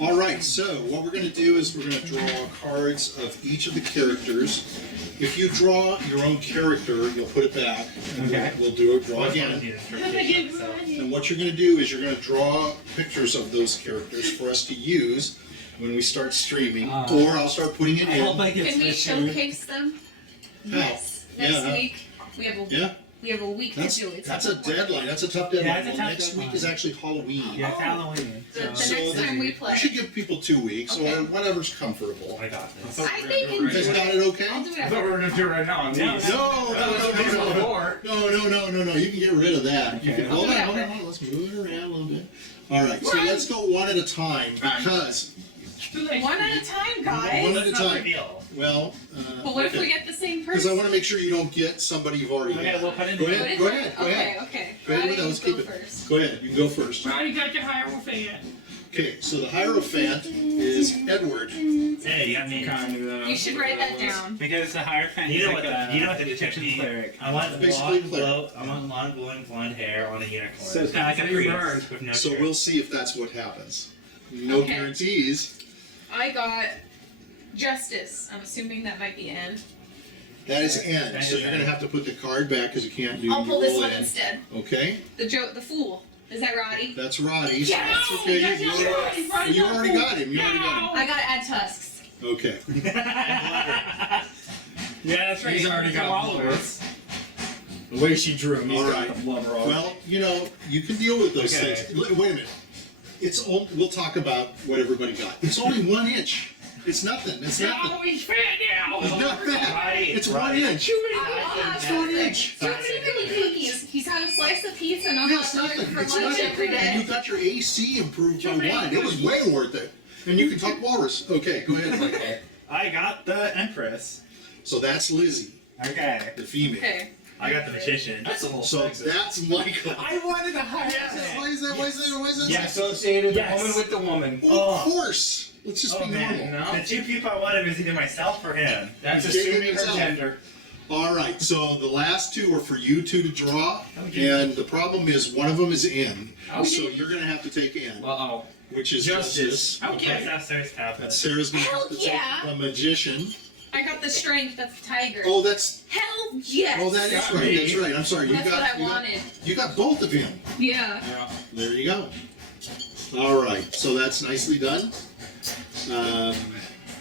All right, so what we're going to do is we're going to draw cards of each of the characters. If you draw your own character, you'll put it back, and we'll draw again. And what you're going to do is you're going to draw pictures of those characters for us to use when we start streaming, or I'll start putting it in. Can we showcase them? Yes. Next week we have a week to do it. That's a deadline. That's a tough deadline. Next week is actually Halloween. Yeah, it's Halloween. The next time we play. We should give people 2 weeks or whatever's comfortable. I got this. I think You guys got it okay? I'll do it. I thought we were going to do it right now. No. You can get rid of that. You can, hold on. Let's move it around a little bit. All right, so let's go one at a time because... One at a time, guys. One at a time. Well, but what if we get the same person? because I want to make sure you don't get somebody you've already had. We'll put it in. Go ahead. Okay. Go ahead with those. Keep it. First. Go ahead. You can go first. Rotty got the Hierophant. Okay, so the Hierophant is Edward. Hey, you got me. You should write that down. Because the Hierophant You is know like what? You know what the Egyptian technique? cleric. I want Basically long glowing blonde hair on a unicorn. So it's kind of like a priest. With no So shirt. we'll see if that's what happens. No guarantees. I got Justice. I'm assuming that might be N. That is N. So you're going to have to put the card back because you can't do I'll pull this roll one in. instead. Okay, The Fool. Is that Roddy? that's Roddy. So Yes! that's okay. Yes! You already got him. You already got I gotta add tusks. him. Okay. Yeah, that's right. He's already got all blubber. of us. The way she drew him, he's All got right. the blubber on. Well, you know, you can deal with those Okay. things. Wait a minute. We'll talk about what everybody got. It's only 1 inch. It's nothing. It's nothing. Oh, he's fat now. It's not bad. It's 1 inch. It's 1 inch. Too many cookies. He's had a slice of pizza and I'm It's not nothing. for It's lunch nothing. every And day. you got your AC improved by 1. It was way worth it. And you can talk walrus. Okay, go ahead, Michael. I got the Empress. So that's Lizzy, Okay. the female. Okay. I got the magician. That's a little So sexist. that's Michael. I wanted a Hierophant. Why is that? Why is that? Why is that? Yes. Associated Yes. the woman with the woman. Well, of course. Let's just be man, normal. The 2 people I wanted was either myself or him. That's You gave assuming her yourself. gender. All right. So the last 2 are for you 2 to draw, and the problem is one of them is in. So you're going to have to take in, Uh-oh. which is Justice. That's Okay. not Sarah's And tablet. Sarah's going to have to Hell yeah. take the magician. I got the Strength. That's Tiger. Oh, that's. Hell yes. Oh, that is Got right. me. That's right. I'm sorry. You That's got. what I wanted. You got both of him. Yeah. Yeah. There you go. All right. So that's nicely done.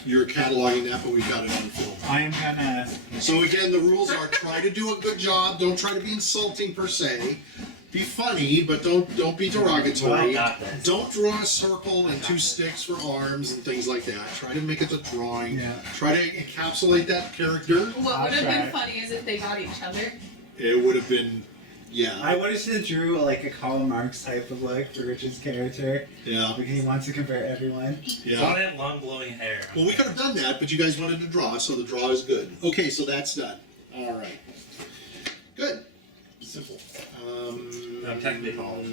You're cataloging that, but we've got it on film. I am gonna. So again, the rules are try to do a good job. Don't try to be insulting per se. Be funny, but don't be derogatory. Well, I got this. Don't draw a circle and 2 sticks for arms and things like that. Try to make it a drawing. Yeah. Try to encapsulate that character. What would have try. been funny is if they got each other. It would have been, yeah, I would have just drew like a Karl Marx type of look for Rich's character yeah, because he wants to compare everyone. yeah. Wanted long glowing hair. Well, we could have done that, but you guys wanted to draw, so the draw is good. Okay, so that's done. All right. Good. Simple. I'm technically bald.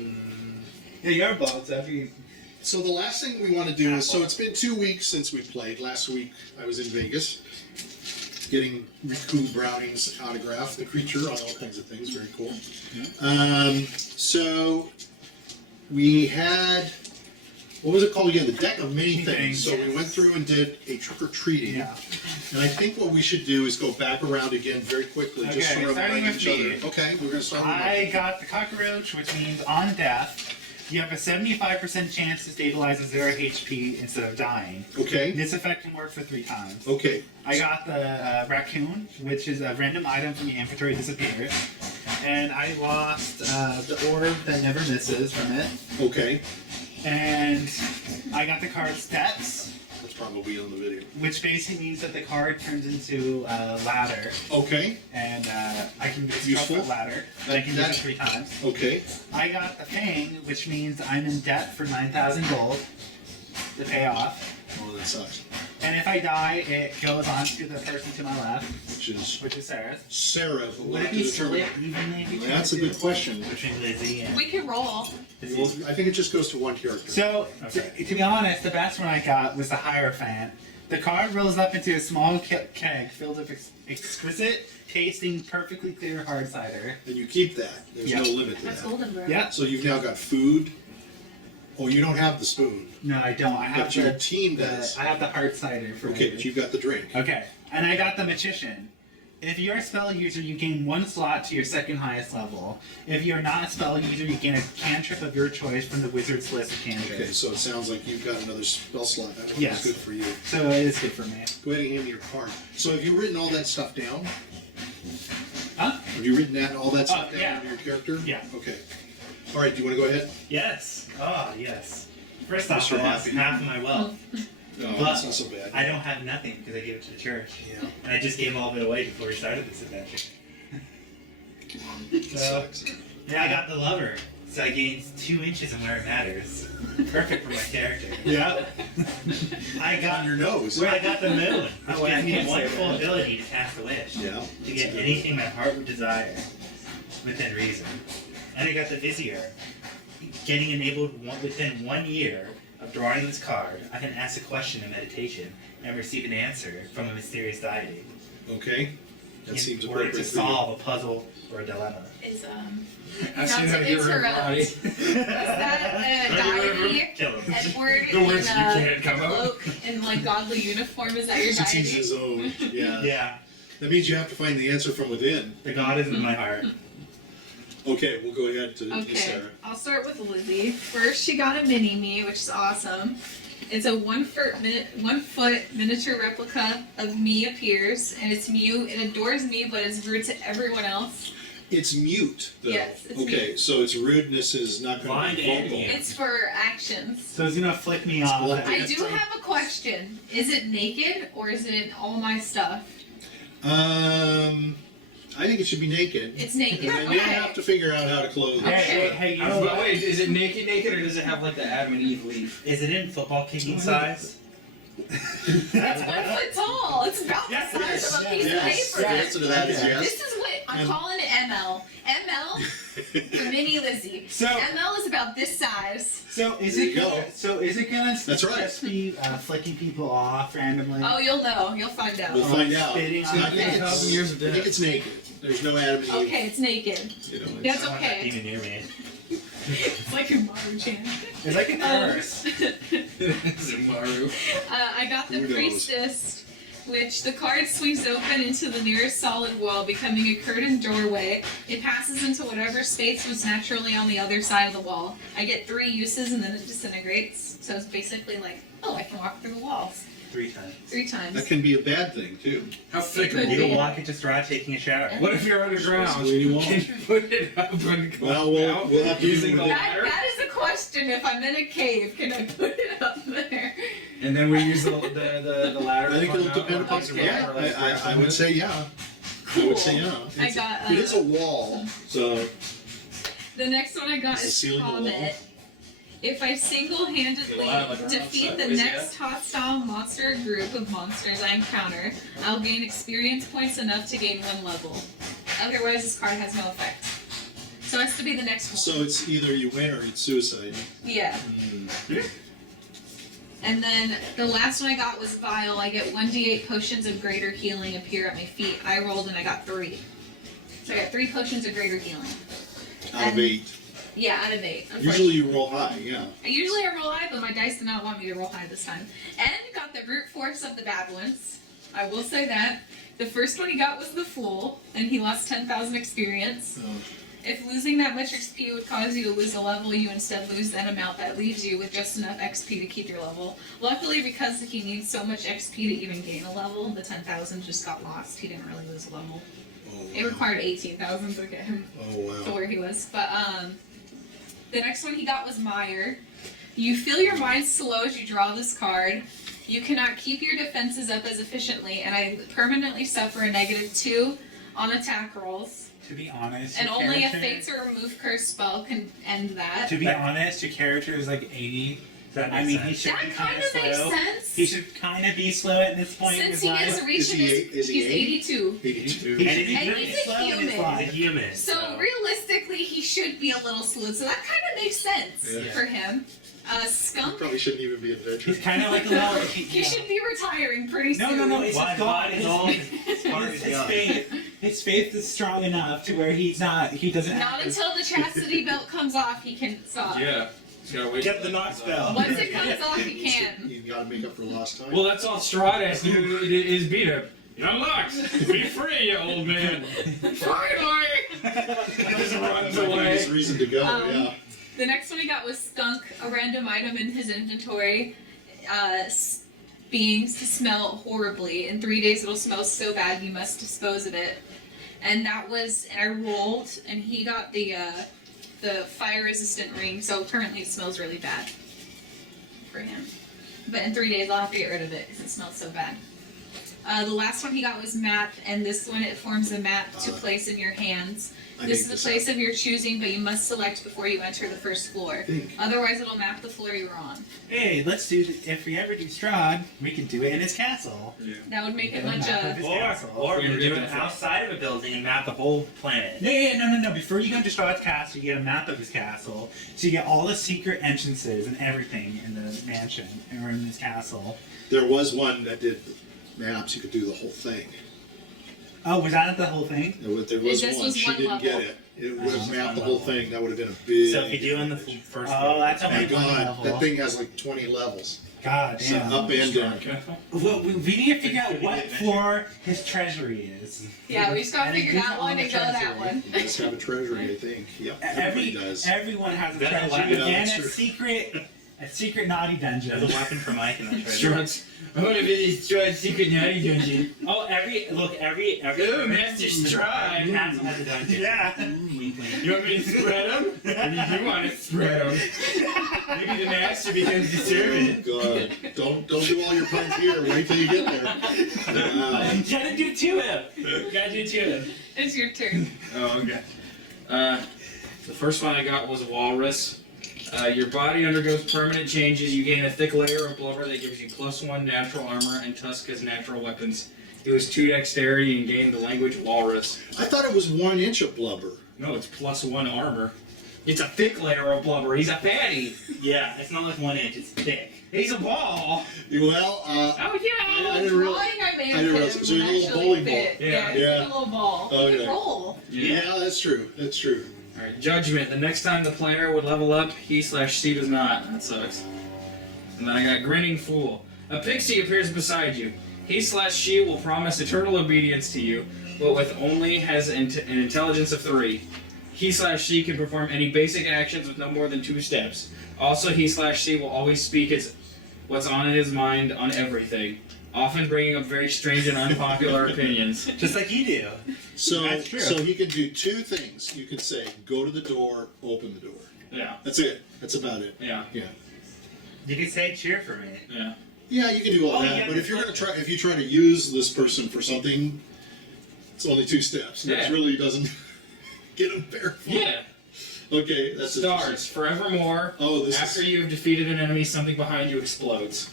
Yeah, you're bald, so So the last thing we want to do is, so it's been 2 weeks since we played. Last week I was in Vegas getting Riku Browning's autograph, the creature, on all kinds of things. Very cool. So we had, what was it called again? The deck of many things. So we went through and did a trick-or-treating. yeah. And I think what we should do is go back around again very quickly, just Okay, to starting remind with each me. other. Okay, we're going to start with I got the cockroach, which means on death, you have a 75% chance to stabilize at 0 HP instead of dying. Okay, This effect can work for 3 times. okay. I got the raccoon, which is a random item from your inventory disappears. And I lost the orb that never misses from it. Okay. And I got the card Steps, That's probably on the video. which basically means that the card turns into a ladder. Okay, And I can use Useful. a ladder. And I can use it 3 times. okay. I got the Fang, which means I'm in debt for 9,000 gold to pay off. Oh, that sucks. And if I die, it goes on to the person to my left, which is Sarah. Sarah. Who Would it be split evenly between That's a the two? good question. Between Lizzy and... We can roll. Well, I think it just goes to one character. So, Okay. to be honest, the best one I got was the Hierophant. The card rolls up into a small keg filled with exquisite, tasting, perfectly clear hard cider. And you keep that. There's Yeah. no limit to That's that. golden, bro. Yeah. So you've now got food, Oh, you don't have the spoon. No, I don't. I have But your team does. I have the hard cider for Okay, it. but you've got the drink. Okay, and I got the magician. If you're a spell user, you gain 1 slot to your second highest level. If you're not a spell user, you gain a cantrip of your choice from the wizard's list of cantrips. Okay, so it sounds like you've got another spell slot. That one Yes. is good for you. So it is good for me. Go ahead and hand me your card. So have you written all that stuff down? Huh? Have you written all that stuff down yeah. for your character? Yeah. Okay. All right, do you want to go ahead? Yes. Oh, yes. First off, Mr. I lost Happy. half of my wealth. No, But that's not so bad. I don't have nothing because I gave it to the church. Yeah. And I just gave all of it away before we started this adventure. So, Sucks. yeah, I got the lover. So I gained 2 inches in where it matters. Perfect for my character. Yeah. I On got your nose. I got the moon, which Oh, I gives me can't a say wonderful that. ability to cast a wish. Yeah. To get anything my heart would desire, within reason. And I got the Vizier. Getting enabled within 1 year of drawing this card, I can ask a question in meditation and receive an answer from a mysterious deity. Okay. That seems in order appropriate to for you. solve a puzzle or a dilemma. Is Ask not you how to to get rid of interrupt. Rotty. Is that a deity? Kill him. Edward The words you in can't come a up. cloak and like godly uniform? Is that your Since he's deity? his own. Yeah. Yeah, That means you have to find the answer from within. the god is in my heart. Okay, we'll go ahead to Okay, Sarah. I'll start with Lizzy. First, she got a mini-me, which is awesome. It's a 1 foot miniature replica of me appears, and it's mute. It adores me, but is rude to everyone else. It's mute, though. Yes, it's okay, mute. so its rudeness is not going Blind to be and vocal. mute. It's for actions. So it's gonna flick me off. blood. I do have a question. Is it naked, or is it in all my stuff? I think it should be naked. It's naked. And then you'll Okay. have to figure out how to clothe it. Hey, you know But what? wait, is it naked, or does it have like the Adam and Eve leaf? Is it in football kicking size? It's 1 foot tall. It's about the size of a piece Yes, of the paper. answer to that is This yes. is what I'm calling it ML. ML for mini Lizzy. So- ML is about this size. So is There it you go. gonna, so is it gonna That's right. just be flicking people off randomly? Oh, you'll know. You'll find We'll out. find out. Spitting I on think it. 1,000 years of I think death. it's naked. There's no Adam and Eve. Okay, it's naked. You know, That's I don't want that okay. demon near me. It's like a Maru chant. It's like a nurse. Is it Maru? I got the Who knows? priestess, which the card swings open into the nearest solid wall, becoming a curtained doorway. It passes into whatever space was naturally on the other side of the wall. I get 3 uses and then it disintegrates. So it's basically like, oh, I can walk through the walls 3 times. 3 times. that can be a bad thing, too. How thick Could are You be. you? can walk into straw taking a shower. What if you're underground? That's the way you want. Can you put it up and go Well, we'll down have to using do the it. ladder? That is a question. If I'm in a cave, can I put it up there? And then we use the ladder. I think to it'll climb out depend or upon. place it Yeah, wherever, like, I would say yeah. I would say yeah. I got, It's a wall, so The next one I got Is the is ceiling a wall? Comet. If I single-handedly It'll have, like, a defeat round the size, next hostile monster or group of monsters I encounter, I'll gain experience points enough to gain 1 level. Otherwise, this card has no effect. So it has to be the next one. so it's either you win or it's suicide. Yeah. And then the last one I got was Vile. I get 1d8 potions of greater healing appear at my feet. I rolled and I got 3. So I got 3 potions of greater healing. Out of 8. Yeah, out of 8. Usually you roll high, yeah. Usually I roll high, but my dice did not want me to roll high this time. And got the brute force of the bad ones. I will say that. The first one he got was the Fool, and he lost 10,000 experience. Oh. If losing that much XP would cause you to lose a level, you instead lose that amount. That leaves you with just enough XP to keep your level. Luckily, because he needs so much XP to even gain a level, the 10,000 just got lost. He didn't really lose a level. Oh, It wow. required 18,000 to get him Oh, to wow. where he was. But the next one he got was Meyer. You feel your mind slow as you draw this card. You cannot keep your defenses up as efficiently, and I permanently suffer a -2 on attack rolls. To be honest, And your only a character- Fates or Remove Curse spell can end that. To be honest, your character is like 80. That I makes mean, sense. he should That be kind kind of makes slow. sense. He should kind of be slow at this point in Since his he life. is reaching Is he his, eight- is he he's 82. 82. He And should be And very he's a slow in his human. He's a life. human. So realistically, he should be a little slow. So that kind of makes sense Yeah. for him. You Skunk, probably shouldn't even be adventuring. He's kind of like a little. he should be retiring pretty soon. No, it's Why his God. is all part His, is young? his faith is strong enough to where he doesn't Not have to- until the chastity belt comes off, he can stop. Yeah. Just gotta wait. Get the knock spell. Once it comes off, you can't. You gotta make up for lost time. Well, that's all Strahd has to do is beat him. You're unlocked. Be free, you old man. Finally! He just runs away. There's reason to go, yeah. The next one he got was Skunk, a random item in his inventory. Beings to smell horribly. In 3 days it'll smell so bad you must dispose of it. And that was, and I rolled, and he got the fire resistant ring, so currently it smells really bad for him. But in 3 days I'll have to get rid of it because it smells so bad. The last one he got was map, and this one it forms a map to place in your hands. This is a place of your choosing, but you must select before you enter the first floor. Otherwise, it'll map the floor you're on. Hey, let's do. If we ever do Strahd, we can do it in his castle. Yeah. That would make it much Or we can do it outside of a building and map the whole planet. No. Before you go into Strahd's castle, you get a map of his castle, so you get all the secret entrances and everything in the mansion or in his castle. There was one that did maps, you could do the whole thing. Oh, was that the whole thing? There was This one, was she one didn't level. get it. It would have Oh, mapped the one whole level. thing, that would have been a big... So if you do on the first Oh, floor, that's Oh my only one god, level. that thing has like 20 levels. God So damn. up and down. Well, we need to figure out what floor his treasury is. Yeah, we just gotta And it figure gives that all one the and go that treasury. one. He does have a treasury, I think. Yep, everybody does. Everyone has a That's a treasury weapon. and Yeah, a that's secret naughty there's dungeon. a weapon for Mike in that treasure. Strahd's. I want to visit Strahd's secret naughty dungeon. Oh, every Oh, Master Strahd. Castle has a dungeon. yeah. Wink, wink. You want me to spread them? Or you do want to spread them? Maybe the master becomes the servant. God, don't do all your puns here. Wait till you get there. Wow. You gotta do two of them. Gotta do two of them. It's your turn. Oh, okay. The first one I got was Walrus. Your body undergoes permanent changes. You gain a thick layer of blubber that gives you +1 natural armor and tusk as natural weapons. It was 2 dexterity and gained the language Walrus. I thought it was 1 inch of blubber. No, it's +1 armor. It's a thick layer of blubber. He's a fatty. Yeah, it's not like 1 inch, it's thick. He's a ball. Well, Oh I yeah. didn't realize. Drawing I made I didn't of realize- him so you're a little actually bowling fit. ball. Yeah, Yeah. it's Yeah. like a little ball. You Okay. can roll. Yeah, that's true. That's true. All right, Judgment. The next time the player would level up, he/she does not. That sucks. And then I got Grinning Fool. A pixie appears beside you. He/she will promise eternal obedience to you, but with only has an intelligence of 3. He/she can perform any basic actions with no more than 2 steps. Also, he/she will always speak what's on his mind on everything, often bringing up very strange and unpopular opinions. Just like you do. So, That's true. so he can do 2 things. You can say, go to the door, open the door. Yeah, That's it. That's about it. yeah, Yeah. You can say cheer for me. yeah. Yeah, you can do all Oh, that. yeah, But if you're that's if you try to use this person for something, it's only 2 steps. Yeah. It really doesn't get him very far. Yeah. Okay, that's Stars. Forevermore. Oh, this After is. you have defeated an enemy, something behind you explodes.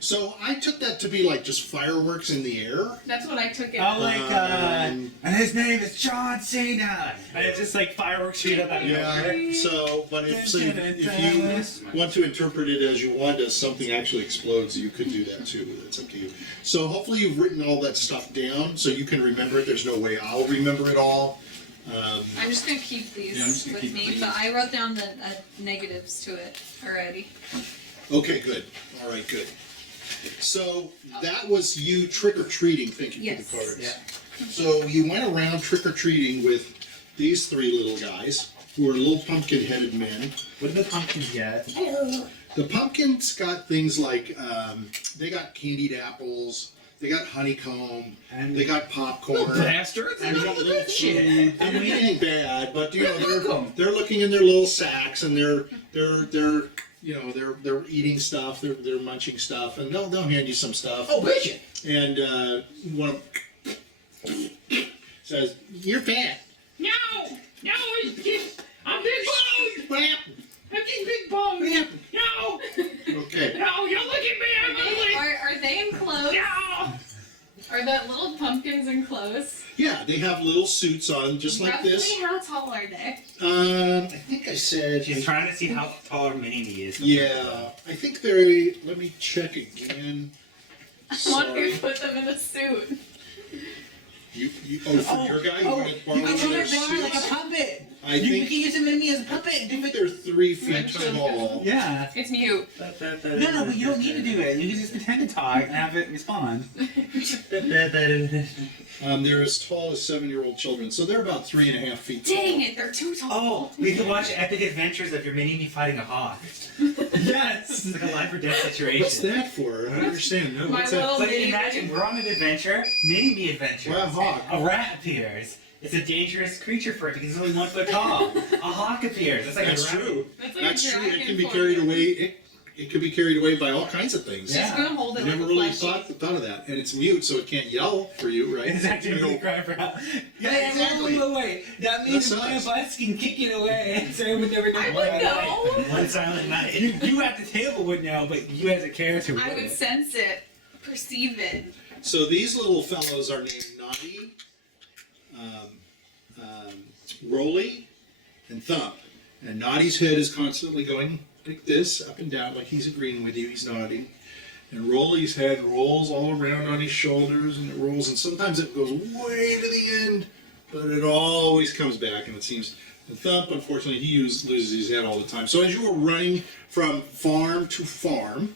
So I took that to be like just fireworks in the air. That's what I took it. Oh, like, Um, and his name is John Cena. And it's just like fireworks shoot up out of nowhere. Yeah. So, but if you want to interpret it as you want, as something actually explodes, you could do that too. It's up to you. So hopefully you've written all that stuff down so you can remember it. There's no way I'll remember it all. I'm just gonna keep these Yeah, I'm just gonna with keep me, these. but I wrote down the negatives to it already. Okay, good. All right, good. So that was you trick-or-treating. Thank you Yes. for the cards. Yeah. So you went around trick-or-treating with these 3 little guys who are little pumpkin-headed men. What did the pumpkins get? The pumpkins got things like, they got candied apples, they got honeycomb, And they got popcorn. Bastards! They got little shit. They don't eat anything bad, but you know they're looking in their little sacks and they're you know they're eating stuff, they're munching stuff, and they'll hand you some stuff. Oh, bitch! And one of them says, "You're fat." No! No! I'm big boned! What happened? I'm just big boned! What happened? No! Okay. No! You don't look at me! I'm ugly! Are they in clothes? No! Are the little pumpkins in clothes? Yeah, they have little suits on, just like Roughly this. how tall are they? I think I said. She's trying to see how tall or mini he is. Yeah, I think they're. Let me check again. I want Sorry. to put them in a suit. You for your guy, you want to borrow you one can of their turn it like a suits? puppet. I You think can use him as a puppet. I think they're 3 feet tall. Yeah. It's mute. No, but you don't need to do it. You can just pretend to talk and have it respond. They're as tall as 7-year-old children, so they're about 3.5 feet tall. Dang it, they're too tall. Oh, we can watch epic adventures of your mini-me fighting a hawk. Yes. It's like a life or death situation. What's that for? I don't understand. No, My what's that? little But mini- imagine we're on an adventure, mini-me adventure. Wow, hawk. A rat appears. It's a dangerous creature for it because it's only 1 foot tall. A hawk appears. It's like That's a rat. true. That's like That's a true. It dragon can be for carried you. away. It can be carried away by all kinds of things. Yeah. She's gonna hold it I like never a really fleshie. thought of that. And it's mute, so it can't yell for you, right? It's actually really crying for help. Yeah, exactly. wait. That means That Grandpa sucks. Bus can kick it away. So I would never know. I would know. One silent night. You at the table would know, but you as a character would. I would sense it, perceive it. So these little fellows are named Noddy, Rolly, and Thump. And Noddy's head is constantly going like this, up and down, like he's agreeing with you, he's nodding. And Rolly's head rolls all around on his shoulders, and it rolls, and sometimes it goes way to the end, but it always comes back, and it seems... And Thump, unfortunately, he loses his head all the time. So as you were running from farm to farm,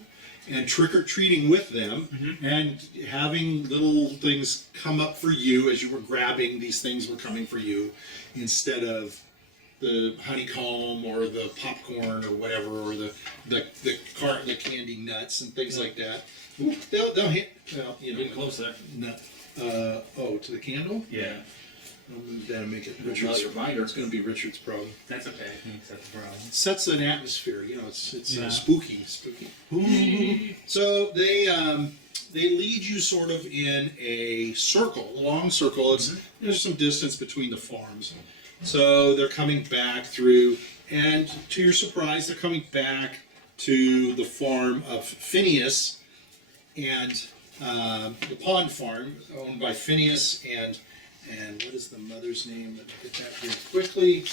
and trick-or-treating with them, and having little things come up for you as you were grabbing, these things were coming for you, instead of the honeycomb or the popcorn or whatever, or the candy nuts and things like that. Ooh, they'll hit. Well, you know, Getting close there. No. To the candle. Yeah. I'll move that and make it Well, Richard's. your binder. It's going to be Richard's problem. That's okay. I think that's the problem. Sets an atmosphere. You know, it's Yeah. spooky. So they lead you sort of in a circle, a long circle. There's some distance between the farms. So they're coming back through, and to your surprise, they're coming back to the farm of Phineas and the pond farm owned by Phineas and what is the mother's name? Let me get that here quickly.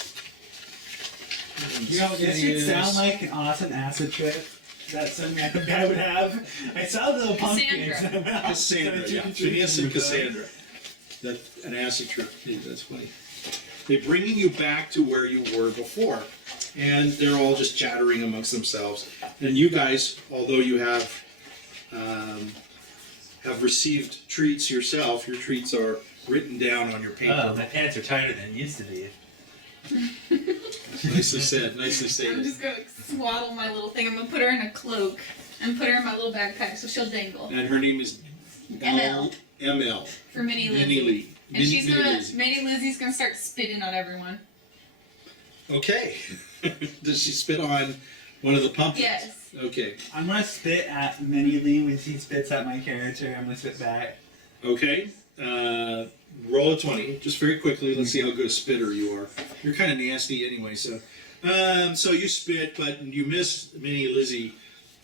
You know, this should sound like an awesome acid trip that some random guy would have. I saw the little pumpkins. Cassandra, yeah. Phineas and Cassandra. That's an acid trip. Yeah, that's funny. They're bringing you back to where you were before, and they're all just chattering amongst themselves. And you guys, although you have received treats yourself, your treats are written down on your paper. Oh, my pants are tighter than it used to be. Nicely said. Nicely I'm said. just gonna swaddle my little thing. I'm gonna put her in a cloak and put her in my little backpack so she'll dangle. And her name is ML. ML. For Mini Minnie Lizzy. Lee. And she's Minnie gonna, Lizzy. Mini Lizzy's gonna start spitting on everyone. Okay. Does she spit on one of the pumpkins? Yes. Okay. I'm gonna spit at Minnie Lee when she spits at my character. I'm gonna spit back. Okay. Roll a 20, just very quickly. Let's see how good a spitter you are. You're kind of nasty anyway, so. So you spit, but you miss Mini Lizzy.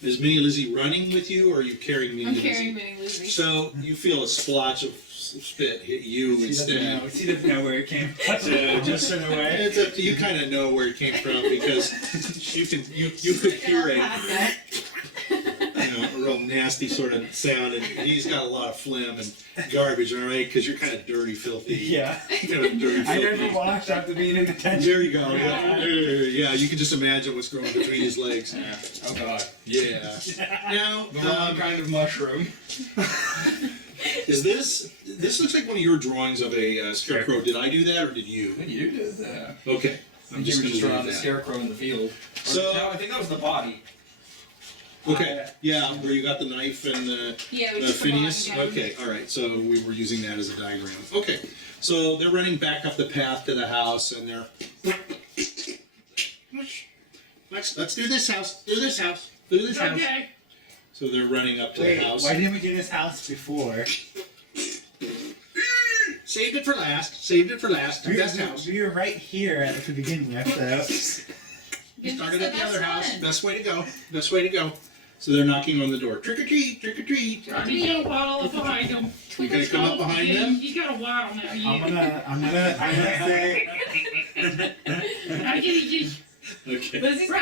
Is Mini Lizzy running with you, or are you carrying Mini I'm Lizzy? carrying Mini Lizzy. So you feel a splotch of spit hit you She doesn't instead. know. She doesn't know where it came from. So just in a way. It's up to you. Kind of know where it came from because you could hear a real nasty sort of sound, and he's got a lot of phlegm and garbage, all right? Because you're kind of dirty, filthy. Yeah. Kind of dirty, I filthy. never washed after being in detention. There you go. Yeah, you can just imagine what's growing between his legs. Yeah. Oh god. Yeah. Now, The wrong kind of mushroom. is this looks like one of your drawings of a scarecrow? Did I do that or did you? You did that. Okay. I'm You just were going just to around leave the that. scarecrow in the field. So- No, I think that was the body. Okay. Yeah, where you got the knife and the Yeah, we took them on Phineas. again. Okay. All right. So we were using that as a diagram. Okay. So they're running back up the path to the house, and they're. Let's do this house. Do this house. Do this house. Okay. So they're running up to Wait, the house. why didn't we do this house before? Saved it for last. Saved it for last. The best house. We were right here at the beginning with so. Give us Started the at the best other house. one. Best way to go. Best way to go. So they're knocking on the door. Trick or treat. Trick or treat. You gotta waddle up behind them. You gonna come up behind them? You gotta waddle now. I'm gonna say. I get you. Okay. Lizzy's Right,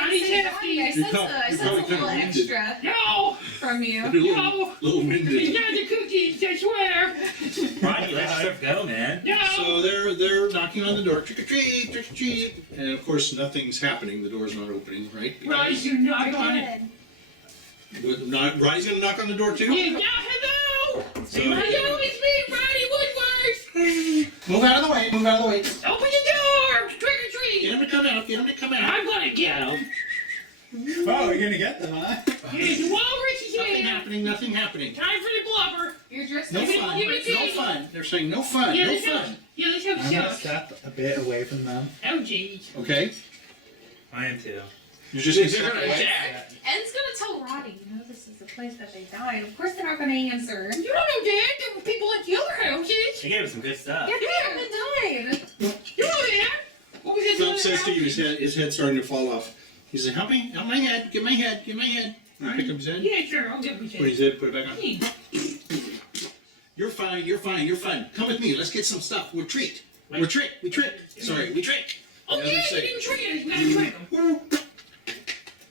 probably yeah. I sense a little probably extra No. from from you. It'll be a No. little You winded. got the cookies, I swear. Roddy, let yourself go, man. No. So they're knocking on the door, trick or treat, trick or treat, and of course nothing's happening. The door's not opening, right? Right, you knock on it. Roddy's gonna knock on the door too. Yeah, hello. So Hello, it's me, Rotty Woodworth. move out of the way. Move out of the way. Open the door. Trick or Get treat. him to come out. Get him to come out. I'm gonna get him. Oh, you're gonna get them, huh? Yeah, the walrus is Nothing here. happening. Nothing happening. Time for the blubber. You're dressed No like a fun. walrus. No fun. They're saying no fun. Yeah, No let's have, fun. yeah, let's have I'm gonna some. step a bit away from them. Oh, jeez. Okay. I am too. You're just gonna step They're gonna away. attack. Ed's gonna tell Roddy, you know this is the place that they died. Of course they're not gonna answer. You don't know that. There were people at the other houses. They gave us some good stuff. Yeah, they haven't died. You know that. What was that? Thump says to you, his head's starting to fall off. He says, "Help me! Help my head! Get my head! Get my head!" You pick up his head. Yeah, sure. I'll get my Put his head. Put it back on. You're fine. You're fine. You're fine. Come with me. Let's get some stuff. We'll treat. We're trick. We trick. Sorry, we trick. Oh, Yeah, yeah, they you say- didn't trick us. Now trick him.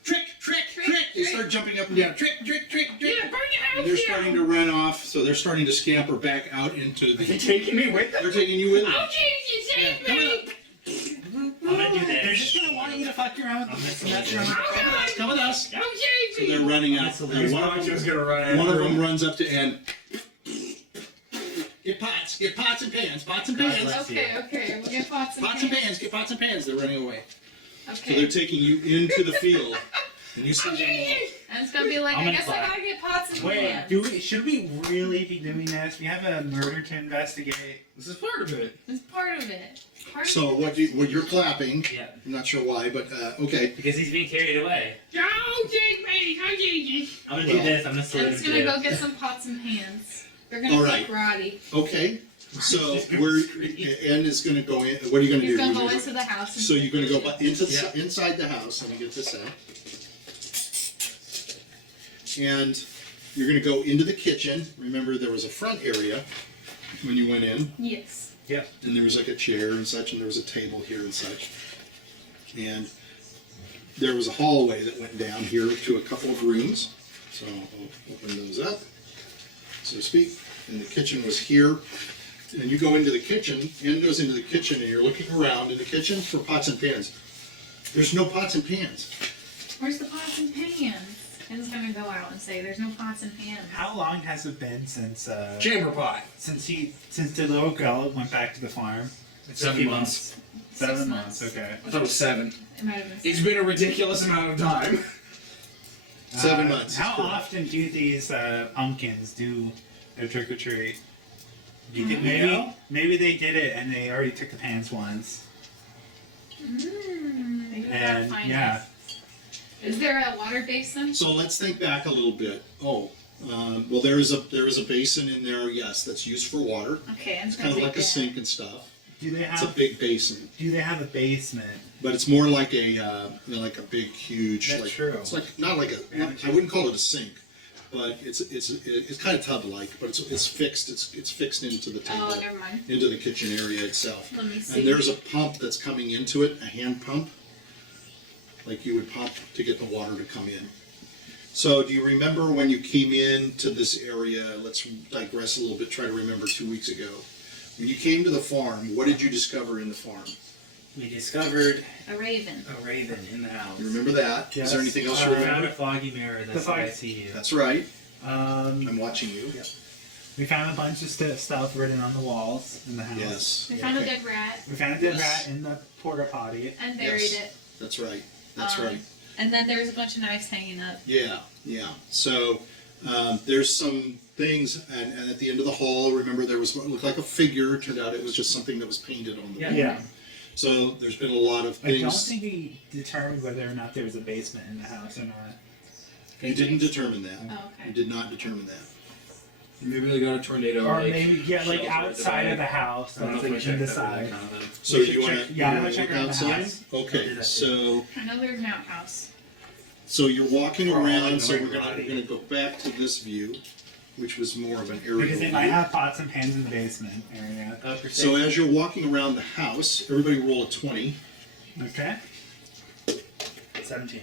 Trick, trick, trick. They start jumping up and down. Trick, trick, trick, trick. Yeah, burn your house And they're down. starting to run off, so they're starting to scamper back out into the. They're taking me with them. They're taking you with them. Oh, jeez, you saved Come me. on. I'm gonna do They're this. just gonna want you to fuck around with them. That's right. Oh, God. Come with us. Oh, So save they're me. running out. And Poncho's gonna run after one of him. them runs up to Ann. Get pots and pans, pots and pans. Okay, we'll get pots and Pots and pans. pans, get pots and pans. They're running away. So Okay. they're taking you into the field, and you see Oh, them all. jeez. And it's gonna be like, I'm I gonna guess I clap. gotta get pots and Wait, pans. should we really be doing this? We have a murder to investigate. This is part of it. It's part of it. Part So of it. what you're clapping. Yeah, I'm not sure why, but okay. because he's being carried away. Oh, save me. Oh, Jesus. I'm gonna do this. I'm gonna salute Ed's him gonna too. go get some pots and pans. They're gonna All take right. Roddy. Okay. So Ann is going to go in. What are you going to He's do? gonna go into the house. And So you're going to go Yeah. inside the house. Let me get this out. And you're going to go into the kitchen. Remember, there was a front area when you went in, Yes. and there was like a chair and such, and there was a table here and such. And there was a hallway that went down here to a couple of rooms. So I'll open those up, so to speak. And the kitchen was here. And you go into the kitchen, Ann goes into the kitchen, and you're looking around in the kitchen for pots and pans. There's no pots and pans. Where's the pots and pans? Ed's gonna go out and say, "There's no pots and pans." How long has it been since Chamber pot. since the little girl went back to the farm? 7 months. 7 months. months. Okay. I thought it was 7. It might have been. It's been a ridiculous amount of time. 7 months. How often do these pumpkins do their trick or treat? Do you think maybe they did it and they already took the pants once? Maybe we gotta And find yeah, it. Is there a water basin? So let's think back a little bit. Well, there is a basin in there. Yes, that's used for water. Okay, I'm It's just kind gonna of like take a that. sink and stuff. do they It's a have big basin, a basement? but it's more like a like a big, huge. That's like, true. It's like not like I wouldn't call it a sink, but it's kind of tub-like, but it's fixed. It's fixed into the table, Oh, never mind. into the kitchen area itself. Let me see. And there's a pump that's coming into it, a hand pump, like you would pump to get the water to come in. So do you remember when you came into this area, let's digress a little bit, try to remember 2 weeks ago. When you came to the farm, what did you discover in the farm? We discovered A raven. a raven in the house. You remember that? Yes. Is there anything else you We found remember? a foggy mirror. That's The why I fog- see you. That's right. Um, I'm watching you. we found a bunch of stuff written on the walls in the house. Yes, We found a dead rat We found a dead Yes. rat in the porta potty. and buried Yes. it. that's right. That's Um, right. And then there was a bunch of knives hanging up. Yeah. So there's some things, and at the end of the hall, remember there was what looked like a figure. It turned out it was just something that was painted on the wall. Yeah. So there's been a lot of I don't things. think we determined whether or not there was a basement in the house or not. You didn't determine that. Oh, You okay. did not determine that. Maybe they got a tornado. Or like, maybe, yeah, like shelter at the outside back. of the house, I don't know like if I in checked the that side. kind of thing. So We should you want check- to yeah, I'm gonna check look around the outside? house. Okay, so I know there's an outhouse. you're walking We're all around. So ignoring we're gonna Roddy. go back to this view, which was more of an aerial Because they view. might have pots and pans in the basement area. So as you're walking around the house, everybody roll a 20. Okay. 17.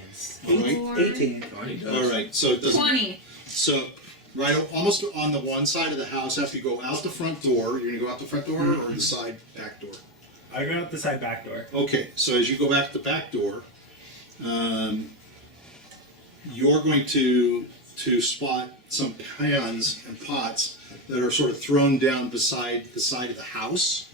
All right. Four, 18. Oh, he does. All right. So it doesn't. 20. So, right, almost on the one side of the house, after you go out the front door, you're gonna go out the front door or the side back door? I go out the side back door. Okay, so as you go back the back door, you're going to spot some pans and pots that are sort of thrown down beside the side of the house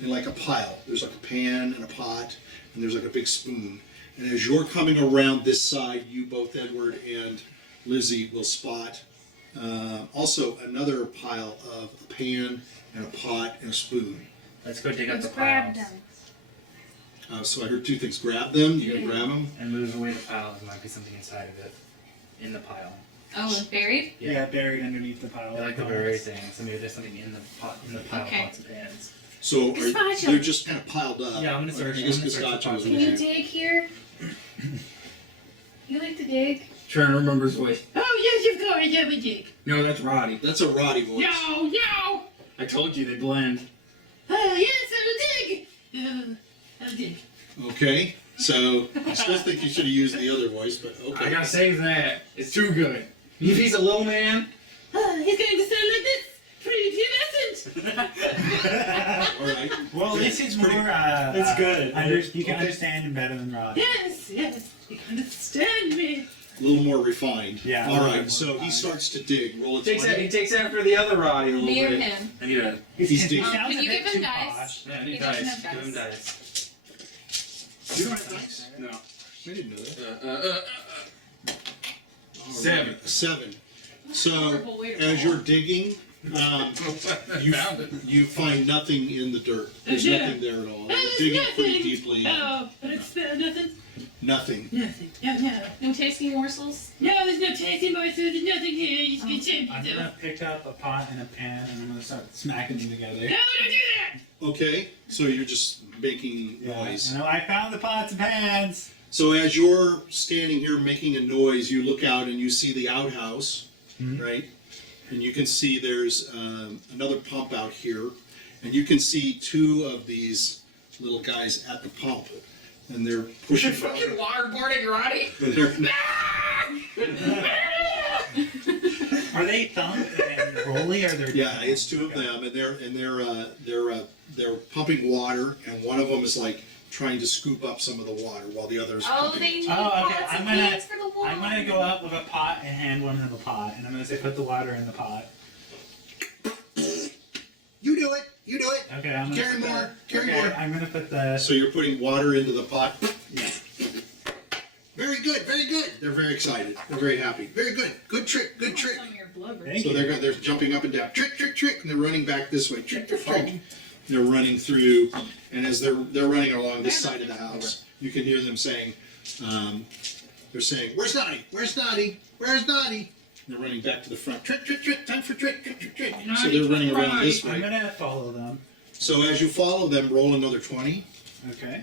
in like a pile. There's like a pan and a pot, and there's like a big spoon. And as you're coming around this side, you both, Edward and Lizzy, will spot also another pile of a pan and a pot and a spoon. Let's go dig up the Let's grab piles. them. So I heard two things. Grab them. You gonna grab them? And move away the piles. There might be something inside of it. In the pile. Oh, it's buried? Yeah, buried underneath the pile. I like the of berry pots. thing. So maybe there's something in the pot, in the pile Okay. of pots and pans. So Gazpacho. they're just kind of piled up. Yeah, I'm gonna search- I guess I'm gonna search the Gazpacho pots. was Can with you you. dig here? You like to dig? Trying to remember his voice. Oh, yes, of course, I would dig. No, that's Roddy. That's a Rotty voice. No, no. I told you they blend. Oh, yes, I will dig. I'll dig. Okay. So I still think you should have used the other voice, but okay. I gotta save that. It's too good. If he's a little man, Oh, he's going to sound like this. Pretty pubescent. All right. Well, this is more. It's good. You can Okay. understand him better than Rod. Yes, yes. You understand me. A little more refined. Yeah, a All little right. more So he refined. starts to dig. Roll a he 20. takes after the other Roddy a little Near bit. him. I need a. He's He digging. sounds Can a you bit give him too dice? posh. Yeah, I He need doesn't dice. have Give him dice. dice. You don't have dice? No. I didn't know that. All 7. right. 7. So Horrible way to as roll. you're digging, you find nothing in the dirt. There's Yeah. nothing there at all. You're There's digging nothing. pretty deeply. Oh, but it's nothing. Nothing. Nothing. No. No tasty morsels? No, there's no tasty morsels. There's nothing here. You just get shamed I'm yourself. gonna pick up a pot and a pan and I'm gonna start smacking them together. No, don't do that. Okay. So you're just making noise. And I found the pots and pans. So as you're standing here making a noise, you look out and you see the outhouse, right? And you can see there's another pump out here, and you can see two of these little guys at the pump, and they're pushing. Fucking waterboarding Roddy. They're- Are they Thump and Rolly or they're yeah, it's two of them, and they're pumping water, and one of them is like trying to scoop up some of the water while the other is Oh, pumping. they need Oh, okay. pots I'm and gonna- pans for the wall. I'm gonna go up with a pot and hand one of them a pot, and I'm gonna say put the water in the pot. You do it. You do it. Okay, I'm gonna Carry put more. Carry okay, more. I'm gonna put the. So you're putting water into the pot. Yeah. Very good. Very good. They're very excited. They're very happy. Very good. Good trick. Good trick. Some of your blubber. Thank So you. they're jumping up and down, trick, trick, trick, and they're running back this way, trick, trick, trick. They're running through, and as they're running along this side of the house, you can hear them saying, they're saying, "Where's Noddy? Where's Noddy? Where's Noddy?" And they're running back to the front, trick, trick, trick, time for trick, trick, trick, trick. So they're running around this I'm way. gonna follow them. So as you follow them, roll another 20. Okay.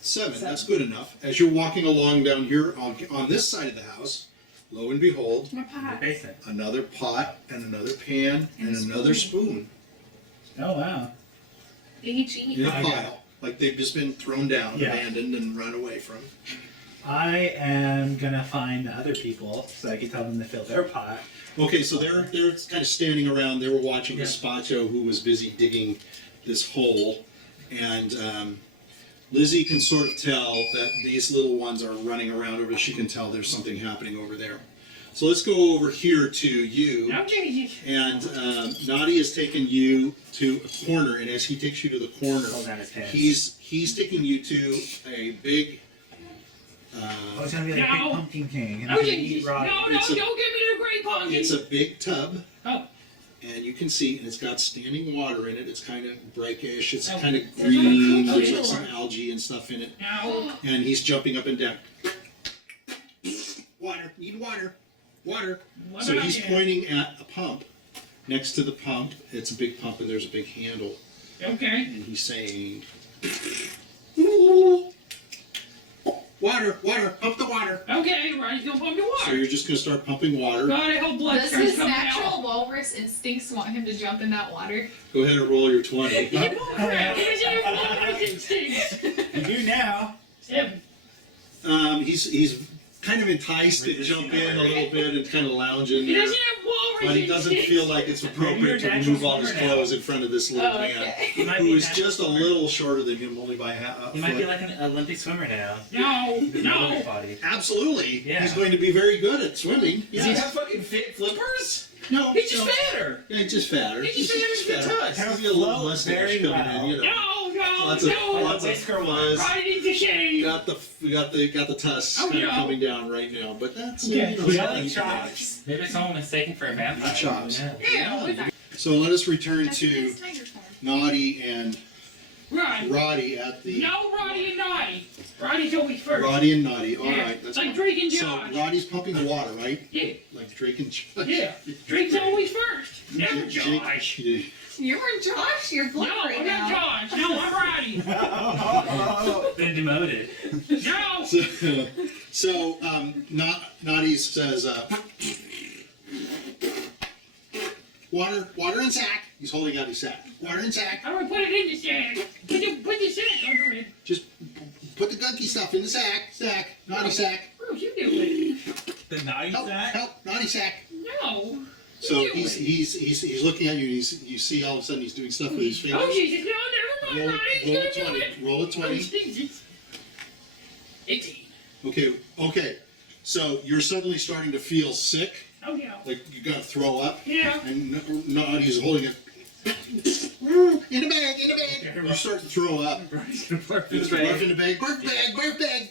7. That's good enough. As you're walking along down here on this side of the house, lo and behold, More The pot. basement. another pot and another pan and another spoon. Oh wow. They each eat. In a Okay. pile, like they've just been thrown down, Yeah. abandoned, and run away from. I am gonna find the other people so I can tell them to fill their pot. Okay, so they're kind of standing around. They were watching Gazpacho, who was busy digging this hole, and Lizzy can sort of tell that these little ones are running around over. She can tell there's something happening over there. So let's go over here to you. Okay. And Noddy has taken you to a corner, and as he takes you to the corner, Hold down his pants. he's taking you to a big. Oh, it's gonna be like No. Big Pumpkin King. And Oh, I'm gonna yeah, eat Roddy. no, It's a- don't give me the great pumpkin. It's a big tub. Oh. And you can see, and it's got standing water in it. It's kind of brackish. It's Oh, kind of there's green. like There's cookie like some or- algae and stuff in it. No. And he's jumping up and down. Water. Need water. Water. What So about he's here? pointing at a pump. Next to the pump, it's a big pump, and there's a big handle. Okay. And he's saying, "Water, water, pump the water." Okay, right, you'll pump the So water. you're just gonna start pumping water. God, I hope blood Does starts his coming natural out. walrus instincts want him to jump in that water? Go ahead and roll your 20. Crap, here's your walrus instincts. You do now. 7. He's kind of enticed to jump in a little bit and kind of lounge in He there. doesn't have wall But he doesn't feel like it's appropriate to remove all his clothes in front of this little man, He might who be is natural just a swimmer. little shorter than him, only by a He might be foot. like an Olympic swimmer now. No, With no. Olympic body. Absolutely. Yeah. He's going to be very good at swimming. Does he Yes. have fucking fit flippers? No, He's just no. fatter. Yeah, just fatter. He's just fit tuss. He's got a little Flows mustache very coming well. in, you know. No, Lots of no. lots of whisker fuzz. Right into shame. We got the tusks Oh, kind of no. coming down right now, but that's Yeah, you know, we something got to chops. Maybe someone mistaken for a vampire. Chops. Yeah. Yeah, what's that? So let us return That's to his tiger form. Noddy and Right. Roddy at the No, Roddy and Noddy. Roddy's always first. Roddy and Noddy. All Yeah. right, that's Like fine. Drake and So Josh. Roddy's pumping the water, right? Yeah, Like Drake and Josh. yeah. Drake's always first. Never Jake- Josh. yeah. You're Josh. You're No, blubbering I'm now. not Josh. No, I'm Roddy. Been demoted. No. So Noddy says, water in sack. He's holding out his sack. Water in sack. I'm gonna put it in the sack. Put the sack under it. Just put the gunky stuff in the sack. Noddy sack. What you doing? The naughty Help, sack? help, Noddy sack. No. So You do it. he's looking at you. You see all of a sudden he's doing stuff with his fingers. Oh Jesus! No, never Roll, mind. Roddy's roll a gonna do 20. it. Roll a Oh 20. Jesus. 18. Okay. So you're suddenly starting to feel sick, Oh yeah. like you gotta throw up, Yeah. and Noddy's holding it. In the bag. You start to throw up. He's gonna barf in Barf the bag. in the bag. Barf bag.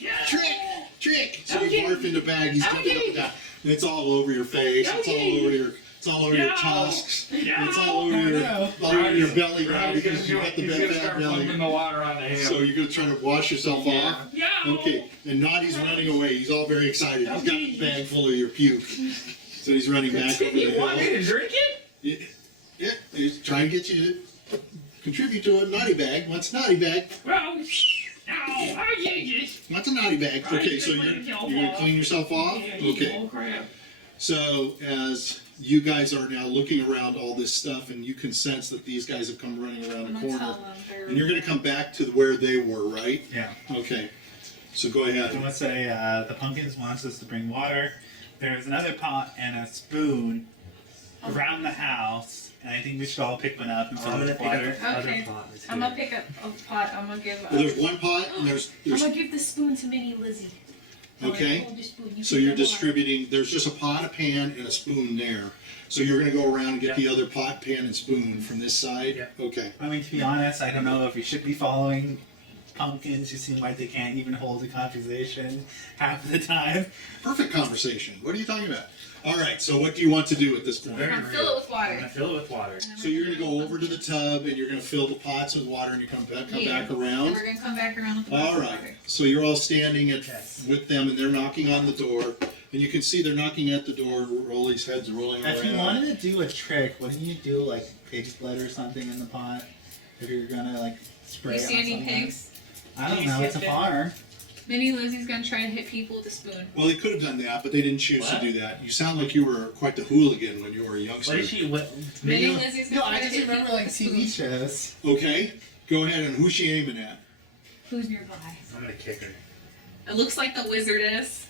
Yeah. Trick. So you barf in the bag. He's jumping up and down. And it's all over your face. It's all over your No. tusks. No. It's all over your belly now because you got the He's gonna bad start belly. pumping the water on the hill. So you're gonna try to wash yourself off. No. Okay, and Noddy's running away. He's all very excited. He's got the bag full of your puke. So he's running back over the You want me hill. to drink it? Yeah, he's trying to get you to contribute to a naughty bag. What's a naughty bag? Well, no. Oh Jesus. What's a naughty bag? Okay, so you're gonna clean yourself off? Yeah, you Okay. bull crap. So as you guys are now looking around all this stuff and you can sense that these guys have come running around I'm the gonna corner. tell them they're. And you're gonna come back to where they were, right? Yeah. Okay. So go ahead. I want to say the pumpkins wants us to bring water. There's another pot and a spoon around the house, and I think we should all pick one up and fill I'm it gonna with pick up water. the other Okay. pot. That's I'm good. gonna pick up a pot. I'm gonna give. Well, there's one pot and I'm there's gonna give the spoon to Mini Lizzy. I'm Okay. like, hold the spoon, you so pick you're up water. distributing. There's just a pot, a pan, and a spoon there. So you're gonna go around and get the other pot, pan, and spoon from this side. Yeah. Okay. I mean, to be honest, I don't know if we should be following pumpkins who seem like they can't even hold a conversation half the time. Perfect conversation. What are you talking about? All right. So what do you want to do at this point? Very I'm gonna fill it with I'm water. gonna fill it with water. So you're gonna go over to the tub and you're gonna fill the pots with water and you come back around. And we're gonna come back around with the All box of right. water. So you're all standing Yes. with them and they're knocking on the door, and you can see they're knocking at the door. Rolly's head's rolling If you around. wanted to do a trick, wouldn't you do like pig's blood or something in the pot? If you're gonna like spray You it see on any something? pigs? I don't Do you know. see It's a a pig? farm. Mini Lizzy's gonna try to hit people with a spoon. Well, they could have done that, but they didn't choose What? to do that. You sound like you were quite the hooligan when you were a youngster. What is she? What? Mini Maybe Lizzy's No, gonna try I to just hit remember people like with a TV spoon. shows. Okay, go ahead. And who's she aiming at? Who's nearby? I'm gonna kick her. It looks like the wizardess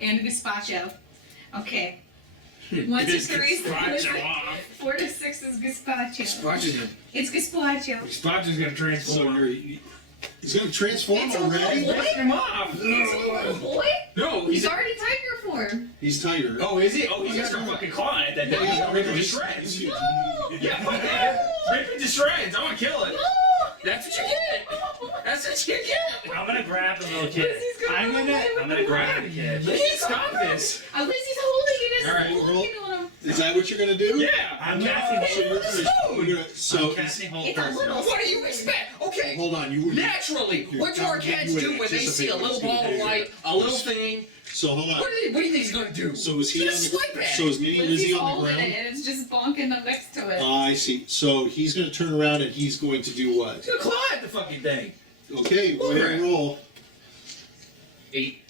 and Gazpacho. Okay. 1 to 3 is the Gazpacho wizard. off. 4 to 6 is Gazpacho. Spot's It's Gazpacho. gonna So transform. he's going to transform It's a already. little boy. Lift him off. It's a little boy. No, He's already tiger form. He's tighter. Oh, is he? Oh, he's gonna start fucking clawing at that thing. He's gonna rip it to shreds. No. Yeah, fuck that. Rip it to shreds. I wanna kill it. No. That's what you get. That's what you get. I'm gonna grab the little kid. Lizzy's gonna I'm run gonna- away with I'm gonna the grab water. the kid. Lizzy, stop this. Lizzy's holding it as All right, a roll. looking on him. Is that what you're going to do? Yeah. I'm No. casting So you're hold. gonna, so I'm casting hold It's a first. little. What do you expect? Okay. hold on. You Naturally, You're what do our telling me cats you do would when they see a anticipate little what's gonna ball of do light, here. a little thing? So hold on. What do you think he's gonna do? So is he on Just the swipe at So is Mini Lizzy Lizzy's on the holding ground? it and it's just bonking up next to it. I see. So he's going to turn around and he's going to do what? He's gonna claw at the fucking thing. Okay, go ahead and roll. 8.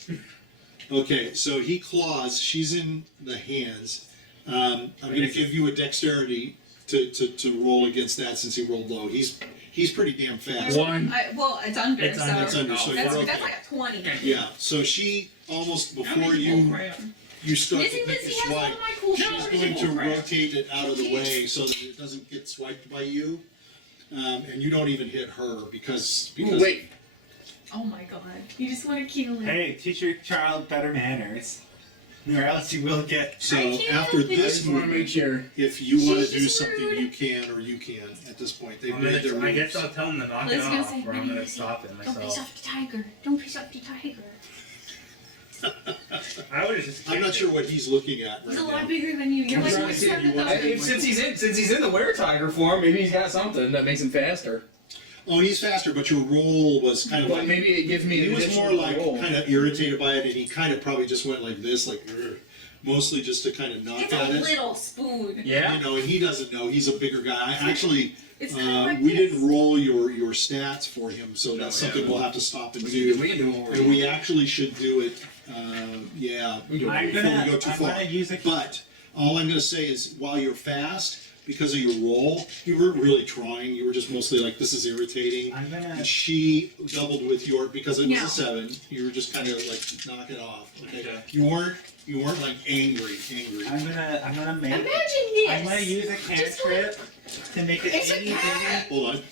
Okay, so he claws. She's in the hands. I'm going to give you a dexterity to roll against that since he rolled low. He's pretty damn fast. One. Well, it's under. It's so under. It's under, so That's, you're that's okay. like a 20. Yeah. So she almost before you start Lizzy, to make a Lizzy has all swipe, my cool she's powers. going to rotate it out of the way so that it doesn't get swiped by you, and you don't even hit her because. Ooh, wait. Oh my god. You just want to kill him. Hey, teach your child better manners, or else you will get. So I can't after help it. this I want to make movement, sure. if you want to She's do just something, rude. you can or you can at this point. They've I'm made their gonna, I guess moves. I'll tell him to knock Liz it is gonna off, say, or I'm gonna Lizzy, stop it Don't piss myself. off the tiger. Don't piss off the tiger. I would have just. I'm not sure what he's looking at He's right a lot now. bigger than you. You're I'm like trying one to see if you want seventh to- of Since he's in the Were-Tiger form, maybe he's got something that makes him faster. Oh, he's faster, but your roll was kind of But like. maybe it gives me He an was additional more like roll. kind of irritated by it, and he kind of probably just went like this, like "Ugh," mostly just to kind of knock It's at a it. little spoon. Yeah. You know, and he doesn't know. He's a bigger guy. Actually, It's kind of like we this. didn't roll your stats for him, so that's No, we something haven't. we'll have to stop and We do. can do what we're And we actually should do it. We do I'm it. Before gonna, we go too I'm far. gonna use a. But all I'm going to say is, while you're fast, because of your roll, you weren't really trying. You were just mostly like, "This is irritating." I'm gonna. And she doubled with your because it was No. a 7. You were just kind of like knock it off. Okay. Okay. You weren't like angry. I'm gonna make. Imagine this. I'm gonna use a cantrip to make it It's a itty cat. bitty. Hold on.